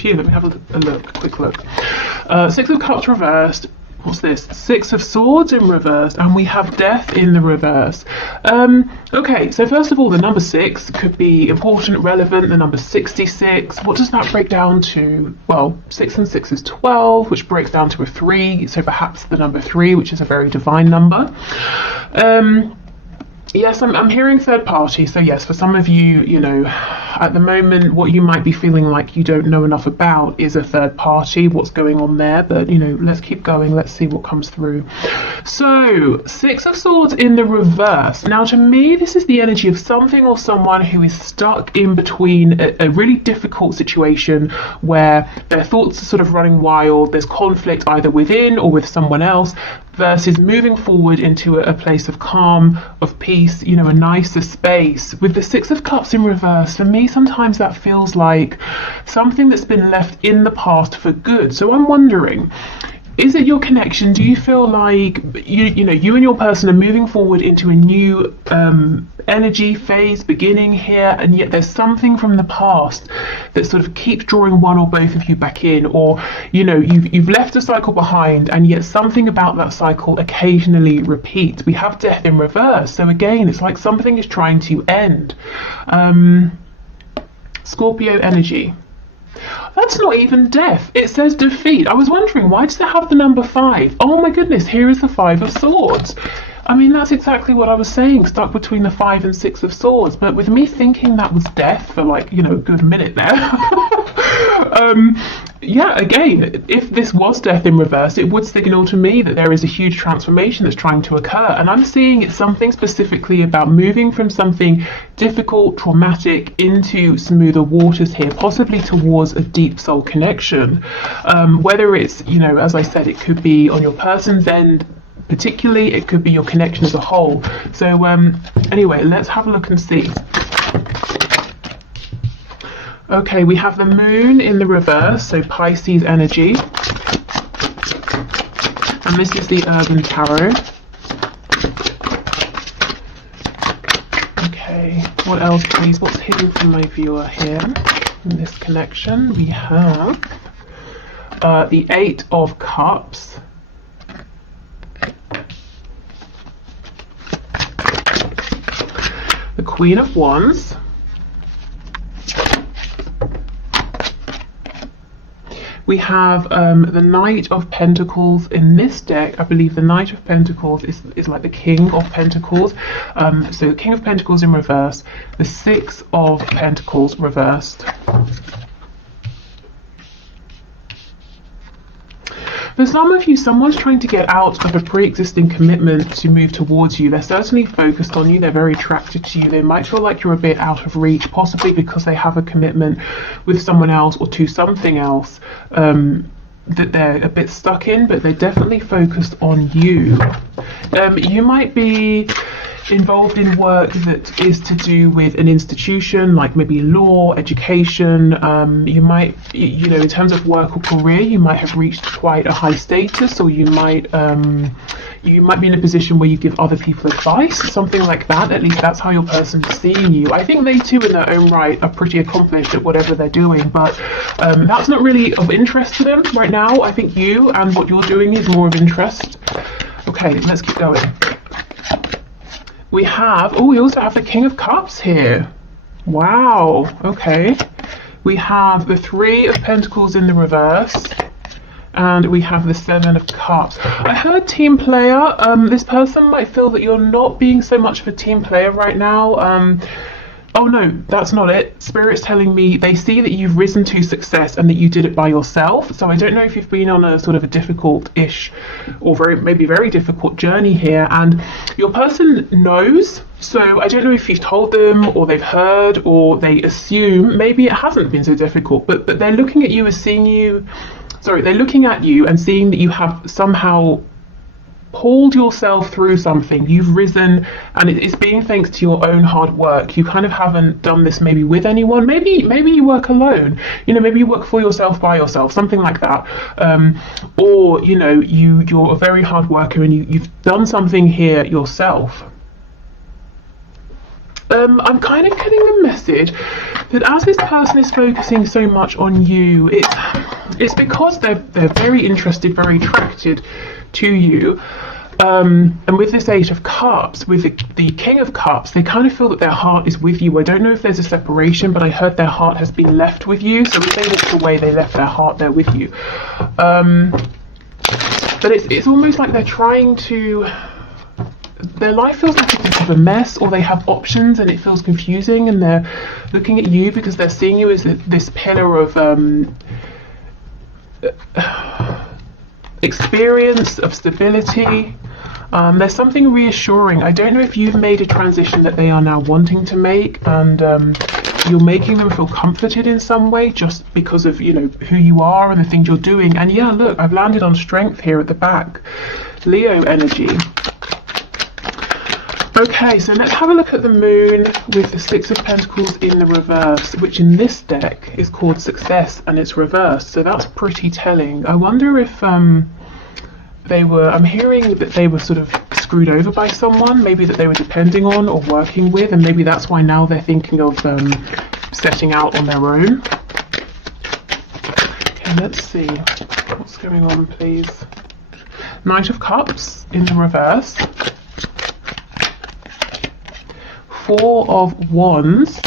few. Let me have a quick look. Six of Cups reversed. What's this? Six of Swords in reverse, and we have Death in the reverse. Okay, so first of all, the number 6 could be important, relevant. The number 66, what does that break down to? Well, 6 and 6 is 12, which breaks down to a 3, so perhaps the number 3, which is a very divine number. Yes, I'm hearing third party. So yes, for some of you, you know, at the moment, what you might be feeling like you don't know enough about is a third party, what's going on there. But, you know, let's keep going. Let's see what comes through. So, Six of Swords in the reverse. Now, to me, this is the energy of something or someone who is stuck in between a really difficult situation where their thoughts are sort of running wild. There's conflict either within or with someone else, versus moving forward into a place of calm, of peace, you know, a nicer space. With the Six of Cups in reverse, for me, sometimes that feels like something that's been left in the past for good. So I'm wondering, is it your connection? Do you feel like you know you and your person are moving forward into a new energy phase beginning here, and yet there's something from the past that sort of keeps drawing one or both of you back in, or you know you've left a cycle behind, and yet something about that cycle occasionally repeats. We have Death in reverse, so again it's like something is trying to end. Scorpio energy. That's not even death. It says defeat. I was wondering, why does it have the number 5? Oh my goodness, here is the 5 of Swords. I mean, that's exactly what I was saying, stuck between the 5 and 6 of Swords. But with me thinking that was death for like, you know, a good minute there. Yeah, again, if this was Death in reverse, it would signal to me that there is a huge transformation that's trying to occur. And I'm seeing it's something specifically about moving from something difficult, traumatic, into smoother waters here, possibly towards a deep soul connection. Whether it's, you know, as I said, it could be on your person's end, particularly, it could be your connection as a whole. So anyway, let's have a look and see. Okay, we have the Moon in the reverse, so Pisces energy. And this is the Urban Tarot. Okay, what else please? What's hidden from my viewer here in this connection? We have the 8 of Cups. The Queen of Wands. We have the Knight of Pentacles in this deck. I believe the Knight of Pentacles is like the King of Pentacles. So the King of Pentacles in reverse, the 6 of Pentacles reversed. For some of you, someone's trying to get out of a pre-existing commitment to move towards you. They're certainly focused on you. They're very attracted to you. They might feel like you're a bit out of reach, possibly because they have a commitment with someone else or to something else that they're a bit stuck in, but they're definitely focused on you. You might be involved in work that is to do with an institution, like maybe law, education. You might, you know, in terms of work or career, you might have reached quite a high status, or you might be in a position where you give other people advice, something like that. At least that's how your person is seeing you. I think they too in their own right are pretty accomplished at whatever they're doing, but that's not really of interest to them right now. I think you and what you're doing is more of interest. Okay, let's keep going. We also have the King of Cups here. Wow, okay. We have the 3 of Pentacles in the reverse, and we have the 7 of Cups. I heard team player. This person might feel that you're not being so much of a team player right now. Oh no, that's not it. Spirit's telling me they see that you've risen to success and that you did it by yourself. So I don't know if you've been on a sort of a difficult-ish or maybe very difficult journey here, and your person knows. So I don't know if you've told them, or they've heard, or they assume maybe it hasn't been so difficult, but they're looking at you as seeing you. Sorry, they're looking at you and seeing that you have somehow pulled yourself through something. You've risen, and it's being thanks to your own hard work. You kind of haven't done this maybe with anyone. Maybe you work alone. You know, maybe you work for yourself, by yourself, something like that. Or you know, you're a very hard worker and you've done something here yourself. I'm kind of getting a message that as this person is focusing so much on you, it's because they're very interested, very attracted to you. And with this Eight of Cups, with the King of Cups, they kind of feel that their heart is with you. I don't know if there's a separation, but I heard their heart has been left with you. So if they walked away, they left their heart there with you. But it's almost like they're trying to... Their life feels like a bit of a mess, or they have options and it feels confusing, and they're looking at you because they're seeing you as this pillar of experience, of stability. There's something reassuring. I don't know if you've made a transition that they are now wanting to make, and you're making them feel comforted in some way just because of, you know, who you are and the things you're doing. And yeah, look, I've landed on strength here at the back. Leo energy. Okay, so let's have a look at the moon with the Six of Pentacles in the reverse, which in this deck is called Success, and it's reversed. So that's pretty telling. I wonder if they were, I'm hearing that they were sort of screwed over by someone, maybe that they were depending on or working with, and maybe that's why now they're thinking of setting out on their own. Okay, let's see. What's going on, please? Knight of Cups in the reverse. Four of Wands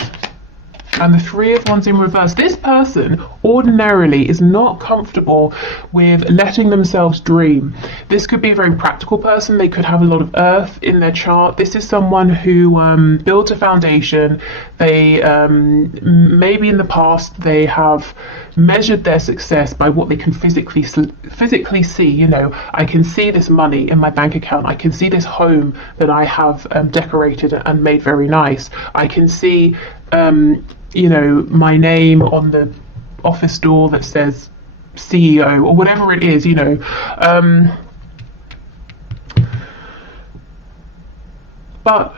and the Three of Wands in reverse. This person ordinarily is not comfortable with letting themselves dream. This could be a very practical person. They could have a lot of earth in their chart. This is someone who built a foundation. They maybe in the past they have measured their success by what they can physically see. You know, I can see this money in my bank account. I can see this home that I have decorated and made very nice. I can see you know, my name on the office door that says CEO or whatever it is, you know. But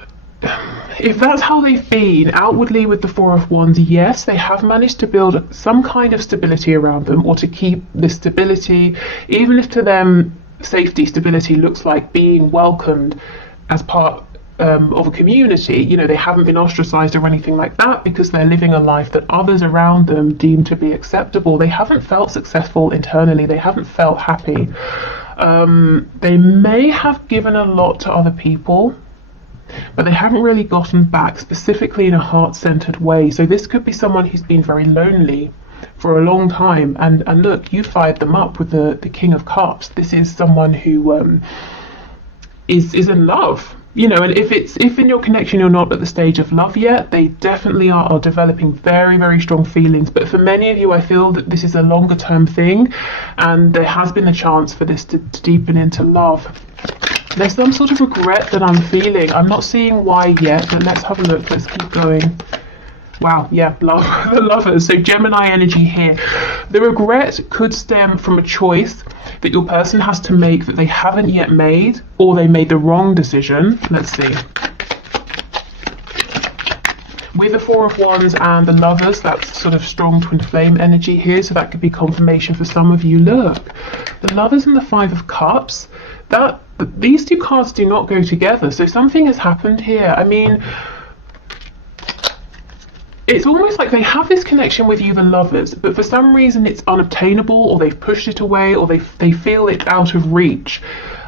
if that's how they've been outwardly with the Four of Wands, yes, they have managed to build some kind of stability around them, or to keep this stability, even if to them safety, stability looks like being welcomed as part of a community. You know, they haven't been ostracized or anything like that because they're living a life that others around them deem to be acceptable. They haven't felt successful internally. They haven't felt happy. They may have given a lot to other people, but they haven't really gotten back, specifically in a heart-centered way. So this could be someone who's been very lonely for a long time, and look, you fired them up with the King of Cups. This is someone who is in love, you know, and if in your connection you're not at the stage of love yet, they definitely are developing very, very strong feelings. But for many of you, I feel that this is a longer term thing, and there has been a chance for this to deepen into love. There's some sort of regret that I'm feeling. I'm not seeing why yet, but let's have a look. Let's keep going. Wow, yeah, love, the Lovers. So Gemini energy here. The regret could stem from a choice that your person has to make that they haven't yet made, or they made the wrong decision. Let's see. With the Four of Wands and the Lovers, that's sort of strong twin flame energy here, so that could be confirmation for some of you. Look, the Lovers and the Five of Cups, these two cards do not go together, so something has happened here. I mean, it's almost like they have this connection with you, the Lovers, but for some reason it's unobtainable, or they've pushed it away, or they feel it's out of reach.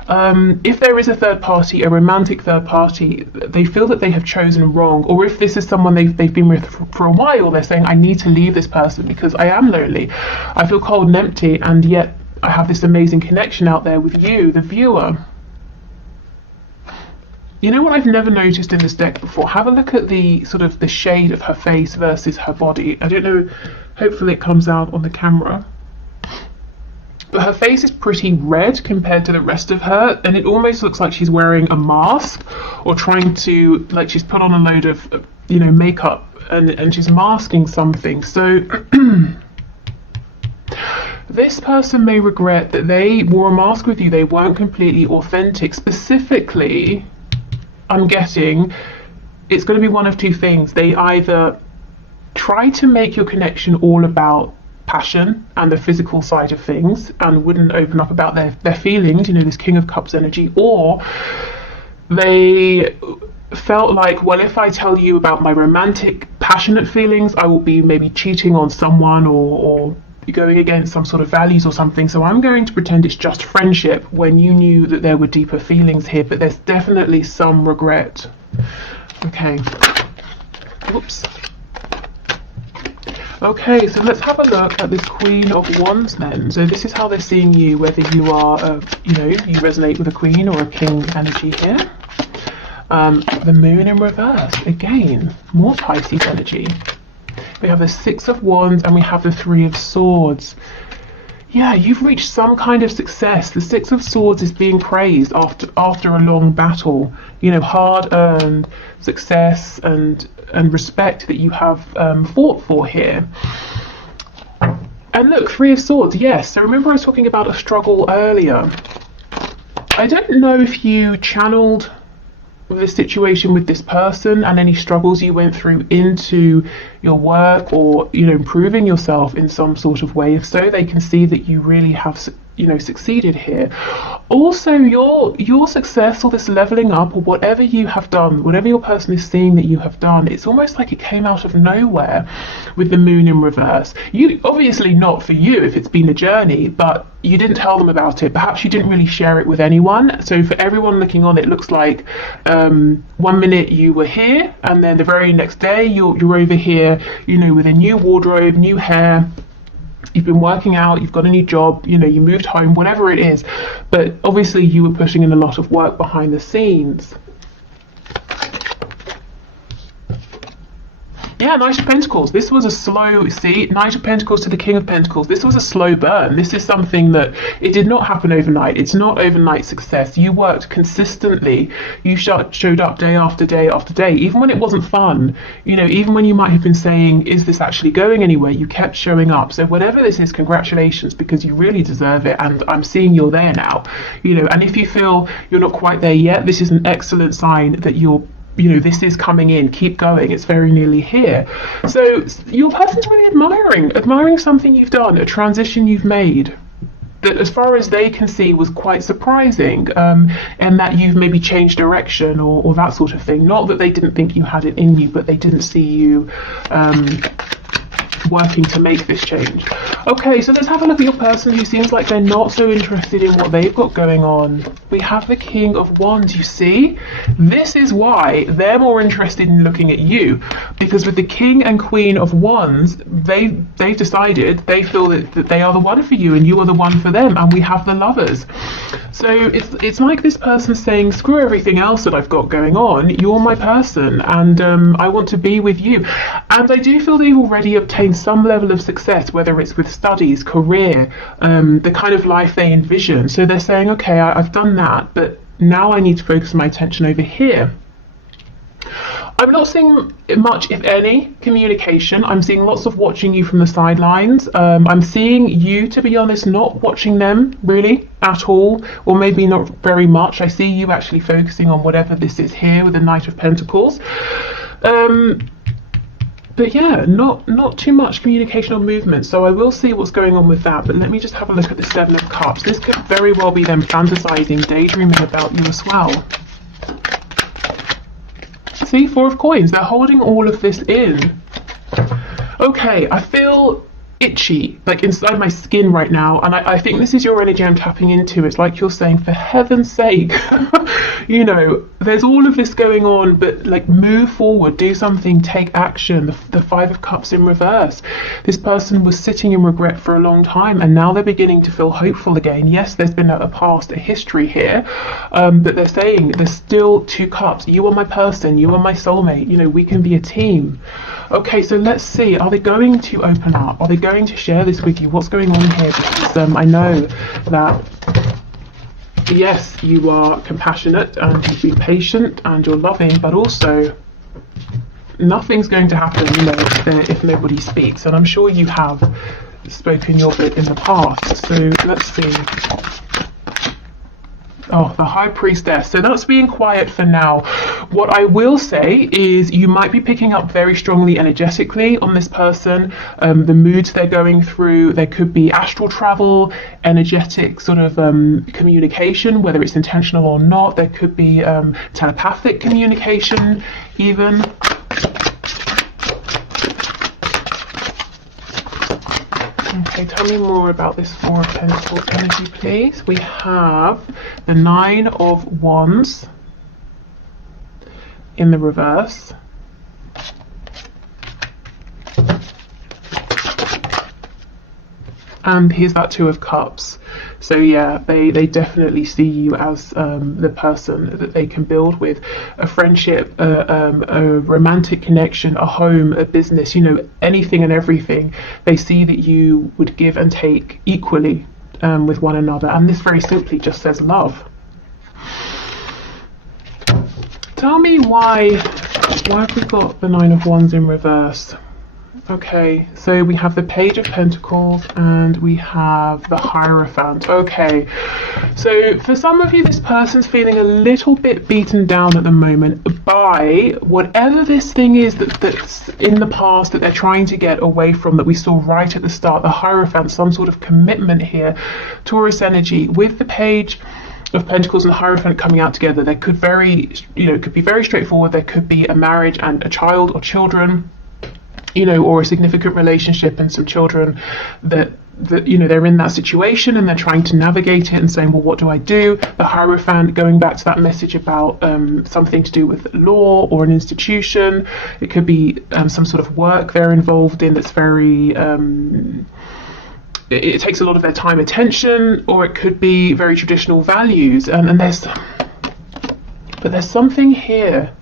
If there is a third party, a romantic third party, they feel that they have chosen wrong. Or if this is someone they've been with for a while, they're saying, I need to leave this person because I am lonely. I feel cold and empty, and yet I have this amazing connection out there with you, the viewer. You know what I've never noticed in this deck before? Have a look at the sort of the shade of her face versus her body. I don't know, hopefully it comes out on the camera. But her face is pretty red compared to the rest of her, and it almost looks like she's wearing a mask, or trying to, like she's put on a load of, you know, makeup, and she's masking something. So this person may regret that they wore a mask with you. They weren't completely authentic. Specifically, I'm getting it's going to be one of two things. They either try to make your connection all about passion and the physical side of things and wouldn't open up about their feelings, you know, this King of Cups energy, or they felt like, well, if I tell you about my romantic passionate feelings. I will be maybe cheating on someone or going against some sort of values or something. So I'm going to pretend it's just friendship when you knew that there were deeper feelings here, but there's definitely some regret. Okay. Whoops. Okay, so let's have a look at this Queen of Wands then. So this is how they're seeing you, whether you are, you know, you resonate with a Queen or a King energy here. The Moon in reverse, again, more Pisces energy. We have the Six of Wands and we have the Three of Swords. Yeah, you've reached some kind of success. The Six of Swords is being praised after a long battle. You know, hard-earned success and respect that you have fought for here. And look, Three of Swords, yes. So remember I was talking about a struggle earlier. I don't know if you channeled the situation with this person and any struggles you went through into your work, or, you know, improving yourself in some sort of way. If so, they can see that you really have, you know, succeeded here. Also, your success or this leveling up or whatever you have done, whatever your person is seeing that you have done, it's almost like it came out of nowhere with the Moon in reverse. You obviously, not for you if it's been a journey, but you didn't tell them about it. Perhaps you didn't really share it with anyone. So for everyone looking on, it looks like 1 minute you were here and then the very next day you're over here, you know, with a new wardrobe, new hair. You've been working out, you've got a new job, you know, you moved home, whatever it is. But obviously you were putting in a lot of work behind the scenes. Yeah, Knight of Pentacles. This was a slow, see, Knight of Pentacles to the King of Pentacles. This was a slow burn. This is something that it did not happen overnight. It's not overnight success. You worked consistently. You showed up day after day after day, even when it wasn't fun. You know, even when you might have been saying, is this actually going anywhere? You kept showing up. So whatever this is, congratulations, because you really deserve it. And I'm seeing you're there now. You know, and if you feel you're not quite there yet, this is an excellent sign that you know, this is coming in. Keep going. It's very nearly here. So your person's really admiring something you've done, a transition you've made, that as far as they can see was quite surprising, and that you've maybe changed direction or that sort of thing. Not that they didn't think you had it in you, but they didn't see you working to make this change. Okay, so let's have a look at your person who seems like they're not so interested in what they've got going on. We have the King of Wands, you see? This is why they're more interested in looking at you, because with the King and Queen of Wands, they've decided, they feel that they are the one for you and you are the one for them, and we have the Lovers. So it's like this person saying, screw everything else that I've got going on, you're my person, and I want to be with you. And I do feel they've already obtained some level of success, whether it's with studies, career, the kind of life they envision. So they're saying, okay, I've done that, but now I need to focus my attention over here. I'm not seeing much, if any, communication. I'm seeing lots of watching you from the sidelines. I'm seeing you, to be honest, not watching them really at all, or maybe not very much. I see you actually focusing on whatever this is here with the Knight of Pentacles. But yeah, not too much communication or movement. So I will see what's going on with that. But let me just have a look at the Seven of Cups. This could very well be them fantasizing, daydreaming about you as well. See, Four of Coins. They're holding all of this in. Okay, I feel itchy, like inside my skin right now, and I think this is your energy I'm tapping into. It's like you're saying, for heaven's sake, you know, there's all of this going on, but like, move forward, do something, take action. The Five of Cups in reverse. This person was sitting in regret for a long time, and now they're beginning to feel hopeful again. Yes, there's been a past, a history here, but they're saying there's still two cups. You are my person, you are my soulmate, you know, we can be a team. Okay, so let's see, are they going to open up? Are they going to share this with you? What's going on here? Because I know that, yes, you are compassionate and you've been patient and you're loving, but also nothing's going to happen, you know, if nobody speaks. And I'm sure you have spoken your bit in the past. So let's see. Oh, the High Priestess. So that's being quiet for now. What I will say is you might be picking up very strongly energetically on this person, the moods they're going through. There could be astral travel, energetic sort of communication, whether it's intentional or not. There could be telepathic communication even. Okay, tell me more about this Four of Pentacles energy, please. We have the Nine of Wands in the reverse. And here's that Two of Cups. So yeah, they definitely see you as the person that they can build with a friendship, a romantic connection, a home, a business, you know, anything and everything. They see that you would give and take equally with one another. And this very simply just says love. Tell me why have we got the Nine of Wands in reverse? Okay, so we have the Page of Pentacles and we have the Hierophant. Okay, so for some of you, this person's feeling a little bit beaten down at the moment by whatever this thing is that's in the past that they're trying to get away from, that we saw right at the start, the Hierophant, some sort of commitment here, Taurus energy. With the Page of Pentacles and the Hierophant coming out together, there could could be very straightforward. There could be a marriage and a child or children, you know, or a significant relationship and some children that you know, they're in that situation and they're trying to navigate it and saying, well, what do I do? The Hierophant, going back to that message about something to do with law or an institution. It could be some sort of work they're involved in that's very it takes a lot of their time, attention, or it could be very traditional values. And there's something here.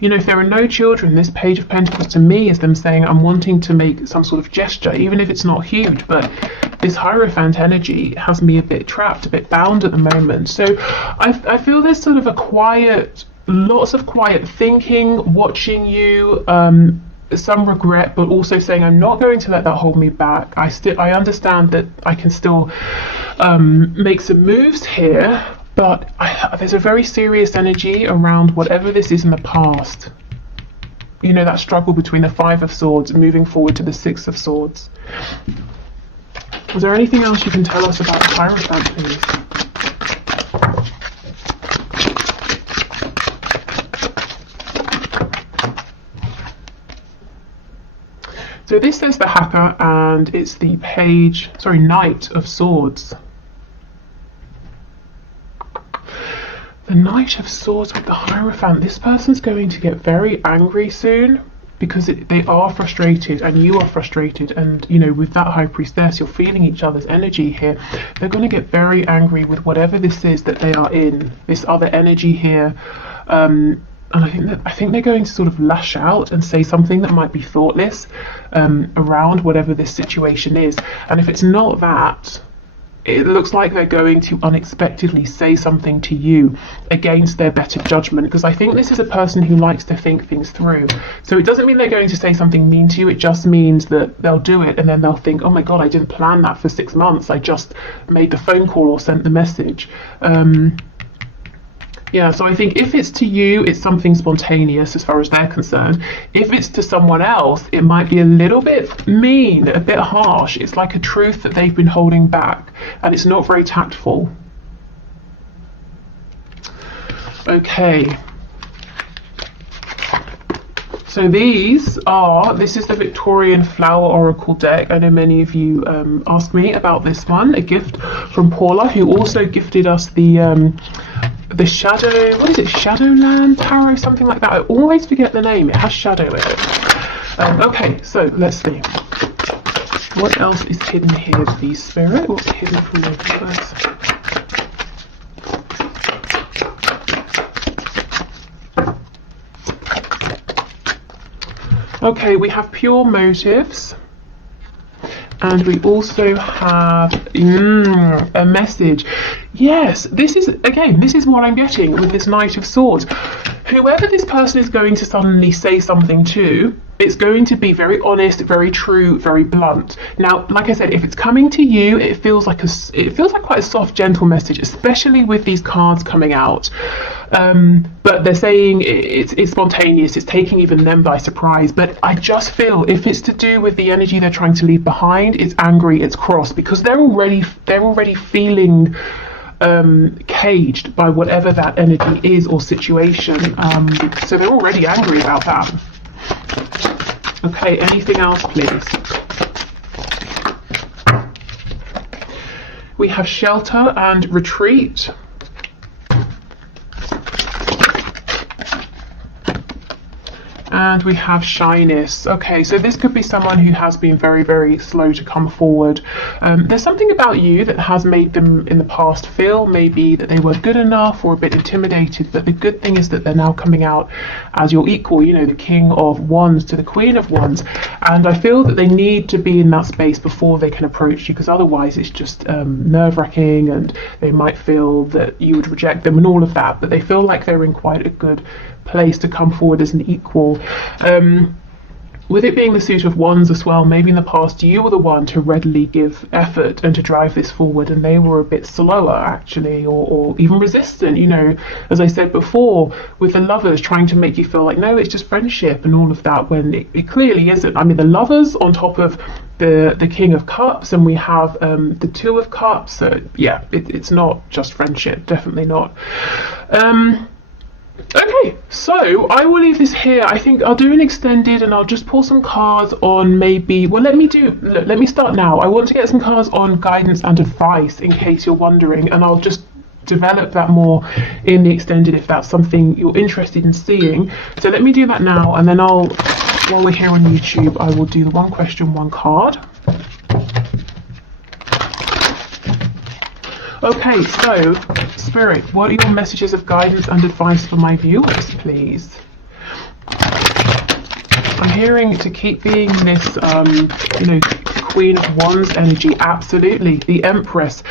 You know, if there are no children, this Page of Pentacles to me is them saying, I'm wanting to make some sort of gesture, even if it's not huge. But this Hierophant energy has me a bit trapped, a bit bound at the moment. So I feel there's sort of lots of quiet thinking, watching you, some regret, but also saying, I'm not going to let that hold me back. I understand that I can still make some moves here. But there's a very serious energy around whatever this is in the past. You know, that struggle between the Five of Swords and moving forward to the Six of Swords. Is there anything else you can tell us about the Hierophant, please? So this says the Hacker, and it's the Knight of Swords. The Knight of Swords with the Hierophant. This person's going to get very angry soon because they are frustrated and you are frustrated. And, you know, with that High Priestess, you're feeling each other's energy here. They're going to get very angry with whatever this is that they are in, this other energy here. And I think they're going to sort of lash out and say something that might be thoughtless around whatever this situation is. And if it's not that, it looks like they're going to unexpectedly say something to you against their better judgment, because I think this is a person who likes to think things through. So it doesn't mean they're going to say something mean to you. It just means that they'll do it and then they'll think, oh my God, I didn't plan that for 6 months. I just made the phone call or sent the message. Yeah, so I think if it's to you, it's something spontaneous as far as they're concerned. If it's to someone else, it might be a little bit mean, a bit harsh. It's like a truth that they've been holding back, and it's not very tactful. Okay. So this is the Victorian Flower Oracle deck. I know many of you asked me about this one, a gift from Paula, who also gifted us the Shadow, what is it, Shadowland Tarot, something like that. I always forget the name, it has shadow in it. Okay, so let's see. What else is hidden here, please, Spirit? What's hidden from the universe? Okay, we have pure motives. And we also have a message. Yes, this is what I'm getting with this Knight of Swords. Whoever this person is going to suddenly say something to, it's going to be very honest, very true, very blunt. Now, like I said, if it's coming to you, it feels like quite a soft, gentle message, especially with these cards coming out. But they're saying it's spontaneous, it's taking even them by surprise. But I just feel if it's to do with the energy they're trying to leave behind, it's angry, it's cross, because they're already feeling caged by whatever that energy is or situation. So they're already angry about that. Okay, anything else, please? We have shelter and retreat. And we have shyness. Okay, so this could be someone who has been very, very slow to come forward. There's something about you that has made them in the past feel maybe that they weren't good enough or a bit intimidated, but the good thing is that they're now coming out as your equal, you know, the King of Wands to the Queen of Wands. And I feel that they need to be in that space before they can approach you, because otherwise it's just nerve-wracking, and they might feel that you would reject them and all of that, but they feel like they're in quite a good place to come forward as an equal. With it being the suit of wands as well, maybe in the past you were the one to readily give effort and to drive this forward, and they were a bit slower actually, or even resistant, you know, as I said before, with the Lovers trying to make you feel like, no, it's just friendship and all of that, when it clearly isn't. I mean, the Lovers on top of the King of Cups, and we have the Two of Cups, so yeah, it's not just friendship, definitely not. Okay, so I will leave this here. I think I'll do an extended, and I'll just pull some cards on maybe, well, let me start now. I want to get some cards on guidance and advice in case you're wondering, and I'll just develop that more in the extended if that's something you're interested in seeing. So let me do that now, and then while we're here on YouTube, I will do the one question, one card. Okay, so Spirit, what are your messages of guidance and advice for my viewers, please? I'm hearing to keep being this, you know, Queen of Wands energy. Absolutely, the Empress.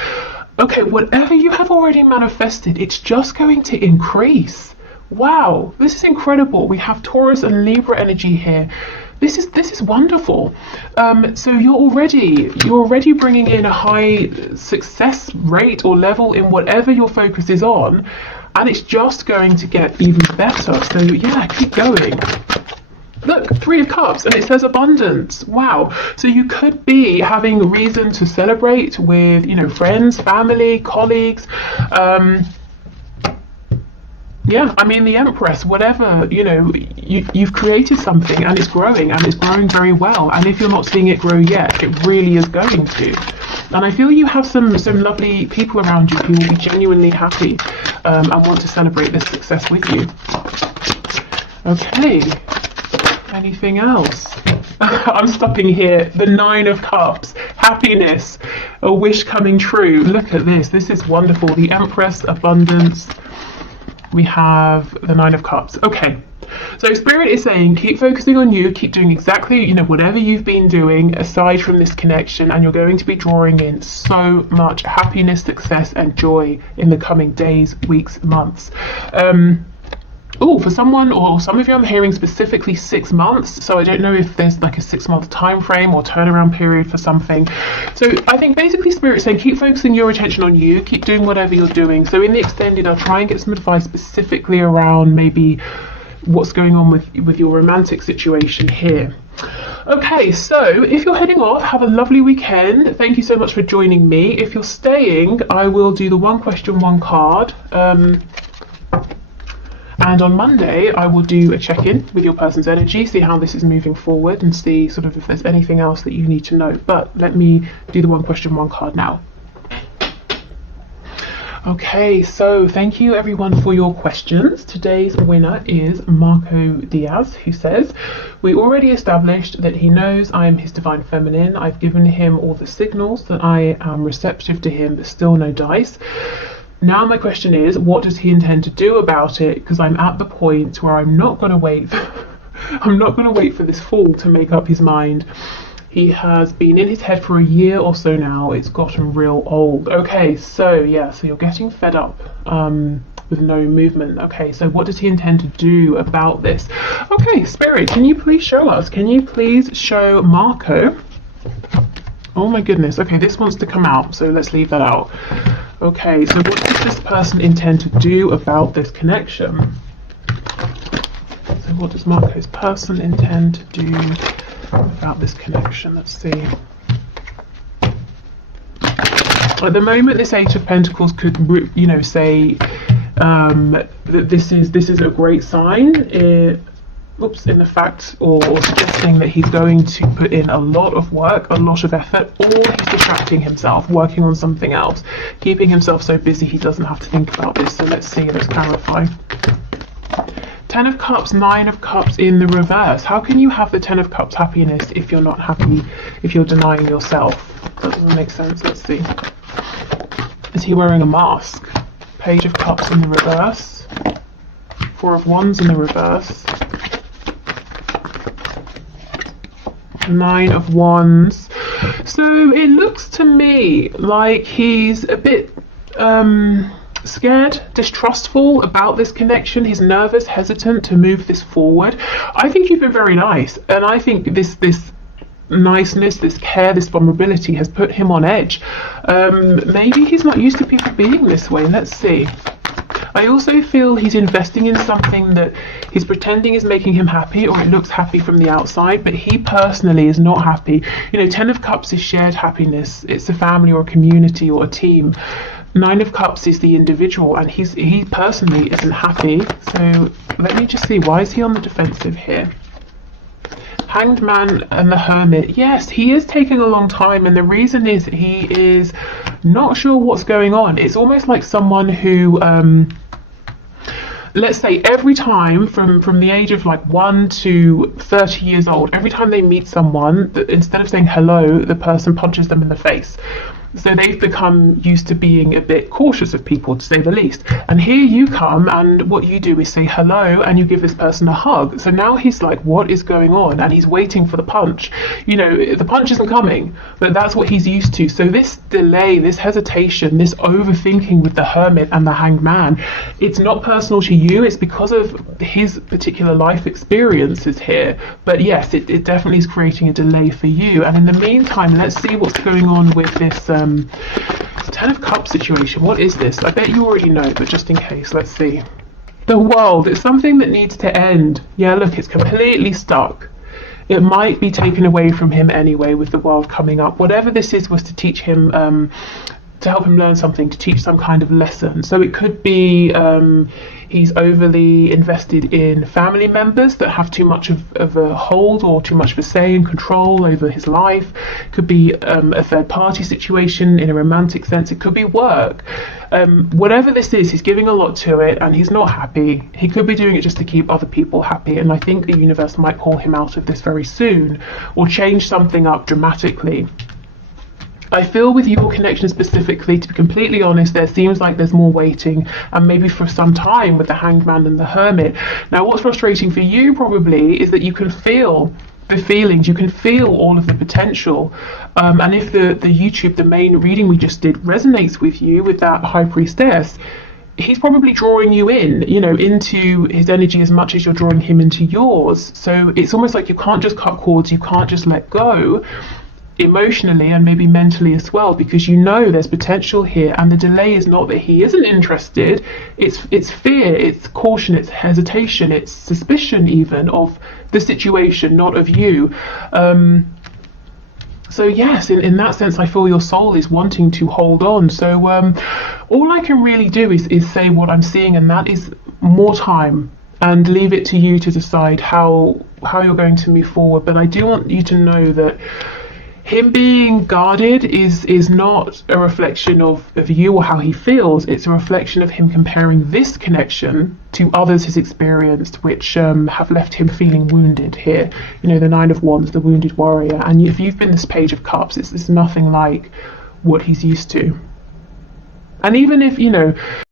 Okay, whatever you have already manifested, it's just going to increase. Wow, this is incredible. We have Taurus and Libra energy here. This is wonderful. So you're already bringing in a high success rate or level in whatever your focus is on, and it's just going to get even better. So yeah, keep going. Look, Three of Cups, and it says abundance. Wow. So you could be having reason to celebrate with, you know, friends, family, colleagues. Yeah, I mean, the Empress, whatever, you know, you've created something, and it's growing very well. And if you're not seeing it grow yet, it really is going to. And I feel you have some lovely people around you who will be genuinely happy and want to celebrate this success with you. Okay, anything else? I'm stopping here. The Nine of Cups, happiness, a wish coming true. Look at this. This is wonderful. The Empress, abundance. We have the Nine of Cups. Okay, so Spirit is saying keep focusing on you, keep doing exactly, you know, whatever you've been doing aside from this connection, and you're going to be drawing in so much happiness, success and joy in the coming days, weeks, months. Oh, for someone or some of you, I'm hearing specifically 6 months. So I don't know if there's like a 6-month time frame or turnaround period for something. So I think basically Spirit saying keep focusing your attention on you, keep doing whatever you're doing. So in the extended, I'll try and get some advice specifically around maybe what's going on with your romantic situation here. Okay, so if you're heading off, have a lovely weekend. Thank you so much for joining me. If you're staying, I will do the one question, one card. And on Monday, I will do a check-in with your person's energy, see how this is moving forward, and see sort of if there's anything else that you need to know. But let me do the one question, one card now. Okay, so thank you everyone for your questions. Today's winner is Marco Diaz, who says, we already established that he knows I am his divine feminine. I've given him all the signals that I am receptive to him, but still no dice. Now my question is, what does he intend to do about it? Because I'm at the point where I'm not going to wait. I'm not going to wait for this fool to make up his mind. He has been in his head for a year or so now. It's gotten real old. Okay, so yeah, so you're getting fed up with no movement. Okay, so what does he intend to do about this? Okay, Spirit, can you please show us? Can you please show Marco? Oh my goodness. Okay, this wants to come out, so let's leave that out. Okay, so what does this person intend to do about this connection? So what does Marco's person intend to do about this connection? Let's see. At the moment, this Eight of Pentacles could, you know, say that this is a great sign. in the fact or suggesting that he's going to put in a lot of work, a lot of effort, or he's distracting himself, working on something else, keeping himself so busy he doesn't have to think about this. So let's see, let's clarify. 10 of Cups, 9 of Cups in the reverse. How can you have the 10 of Cups happiness if you're not happy, if you're denying yourself? That doesn't make sense. Let's see. Is he wearing a mask? Page of Cups in the reverse. 4 of Wands in the reverse. 9 of Wands. So it looks to me like he's a bit scared, distrustful about this connection. He's nervous, hesitant to move this forward. I think you've been very nice, and I think this niceness, this care, this vulnerability has put him on edge. Maybe he's not used to people being this way. Let's see. I also feel he's investing in something that he's pretending is making him happy, or it looks happy from the outside, but he personally is not happy. You know, 10 of Cups is shared happiness. It's a family or a community or a team. 9 of Cups is the individual, and he personally isn't happy. So let me just see, why is he on the defensive here? Hanged Man and the Hermit. Yes, he is taking a long time, and the reason is he is not sure what's going on. It's almost like someone who let's say every time from the age of like 1 to 30 years old, every time they meet someone, instead of saying hello, the person punches them in the face. So they've become used to being a bit cautious of people, to say the least. And here you come, and what you do is say hello, and you give this person a hug. So now he's like, what is going on? And he's waiting for the punch. You know, the punch isn't coming, but that's what he's used to. So this delay, this hesitation, this overthinking with the Hermit and the Hanged Man, it's not personal to you. It's because of his particular life experiences here. But yes, it definitely is creating a delay for you. And in the meantime, let's see what's going on with this 10 of Cups situation. What is this? I bet you already know, but just in case, let's see. The World. It's something that needs to end. Yeah, look, it's completely stuck. It might be taken away from him anyway with the World coming up. Whatever this is was to teach him, to help him learn something, to teach some kind of lesson. So it could be he's overly invested in family members that have too much of a hold or too much of a say and control over his life. It could be a third party situation in a romantic sense. It could be work. Whatever this is, he's giving a lot to it, and he's not happy. He could be doing it just to keep other people happy, and I think the universe might pull him out of this very soon, or change something up dramatically. I feel with your connection specifically, to be completely honest, there seems like there's more waiting, and maybe for some time with the Hanged Man and the Hermit. Now, what's frustrating for you probably is that you can feel the feelings, you can feel all of the potential, and if the main reading we just did resonates with you, with that High Priestess, he's probably drawing you in, you know, into his energy as much as you're drawing him into yours. So it's almost like you can't just cut cords, you can't just let go, emotionally and maybe mentally as well, because you know there's potential here, and the delay is not that he isn't interested, it's fear, it's caution, it's hesitation, it's suspicion even of the situation, not of you. So yes, in that sense, I feel your soul is wanting to hold on. So all I can really do is say what I'm seeing, and that is more time, and leave it to you to decide how you're going to move forward. But I do want you to know that him being guarded is not a reflection of you or how he feels. It's a reflection of him comparing this connection to others he's experienced, which have left him feeling wounded here. You know, the 9 of Wands, the wounded warrior. And if you've been this Page of Cups, it's nothing like what he's used to. And even if, you know,